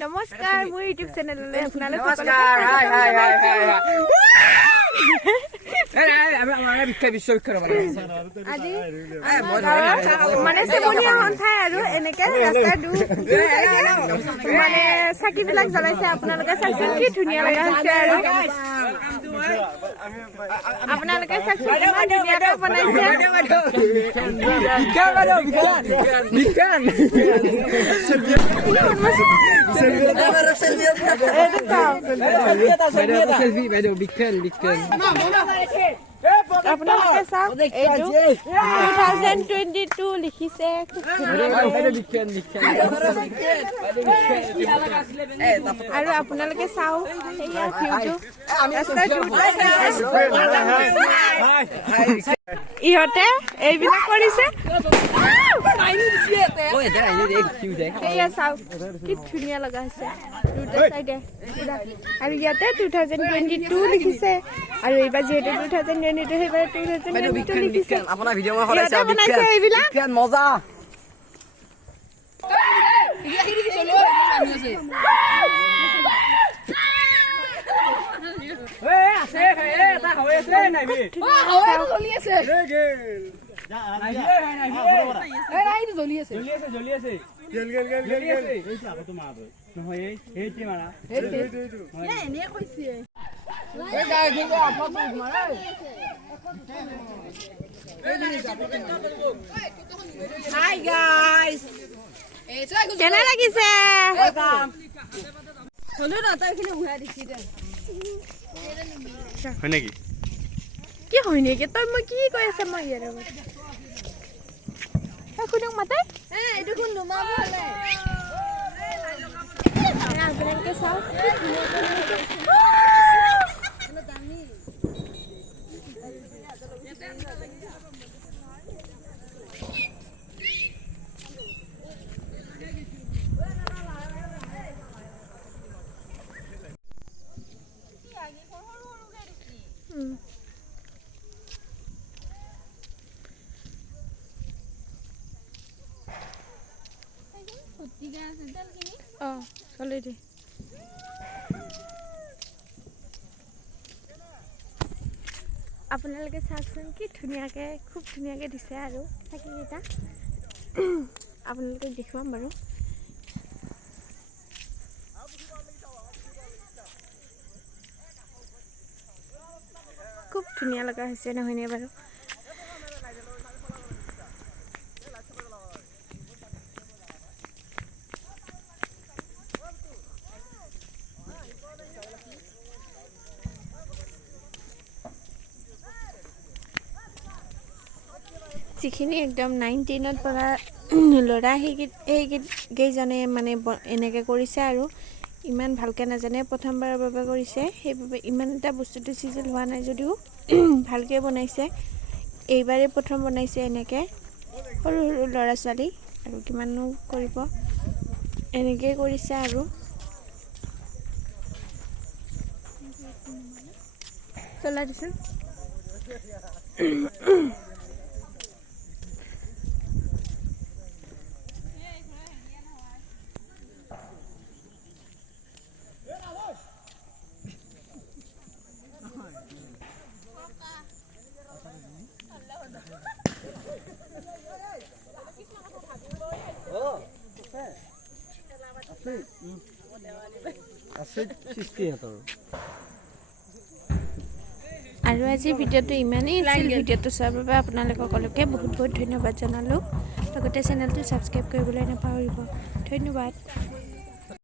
নমস্কাৰ মোৰ ইউটিউব চেনেললৈ আপোনালোক নমস্কাৰ হাই হাই হাই হাই আমাৰ বিশ্ববিখ্যাত আজি মানে চেমনীয়া সন্থাই আৰু এনেকে ৰাস্তাৰ মানে চাকিবিলাক জ্বলাইছে আপোনালোকে চাইছে কি ধুনীয়া লগা হৈছে আৰু আপোনালোকে চাকচোন ইমান ধুনীয়াকৈ বনাইছে আপোনালোকে চাওক এইটো 2022 লিখিছে আৰু আপোনালোকে চাওক এয়া ভিউটো ইহঁতে এইবিলাক কৰিছে এয়া চাওক কি ধুনীয়া লগা হৈছে দুটা চাইডে আৰু ইয়াতে 2022 লিখিছে আৰু এইবাৰ যিহেতু 2022 সেইবাৰ 2022 লিখিছে আপোনাৰ ভিডিঅ' মই সদায় চাওঁ বিজ্ঞান মজা Hi guys. কেনে লাগিছে হয় নেকি কি হয় নেকি তই মই কি কৈ আছে মই ইয়াৰ শুনক মাতে এইটো কোন নুমাব হলে আপোনালোকে চাওক চলে দে আপোনালোকে চাওকচোন কি ধুনীয়াকৈ খুব ধুনীয়াকৈ দিছে আৰু চাকিকেইটা আপোনালোকে দেখুৱাম বাৰু খুব ধুনীয়া লগা হৈছে নহয়নে বাৰু যিখিনি একদম 19ত পৰা ল'ৰা সেইকেইজনে মানে এনেকৈ কৰিছে আৰু ইমান ভালকৈ নাজানে প্ৰথমবাৰৰ বাবে কৰিছে সেইবাবে ইমান এটা বস্তুটো চিজিল হোৱা নাই যদিও ভালকৈ বনাইছে এইবাৰে প্ৰথম বনাইছে এনেকৈ সৰু সৰু ল'ৰা ছোৱালী আৰু কিমাননো কৰিব এনেকৈ কৰিছে আৰু চলাই দিছোঁ আৰু আজি ভিডিঅ'টো ইমানেই আছিল ভিডিঅ'টো চোৱাৰ বাবে আপোনালোক সকলোকে বহুত বহুত ধন্যবাদ জনালোঁ লগতে চেনেলটো ছাবস্ক্ৰাইব কৰিবলৈ নাপাহৰিব ধন্যবাদ।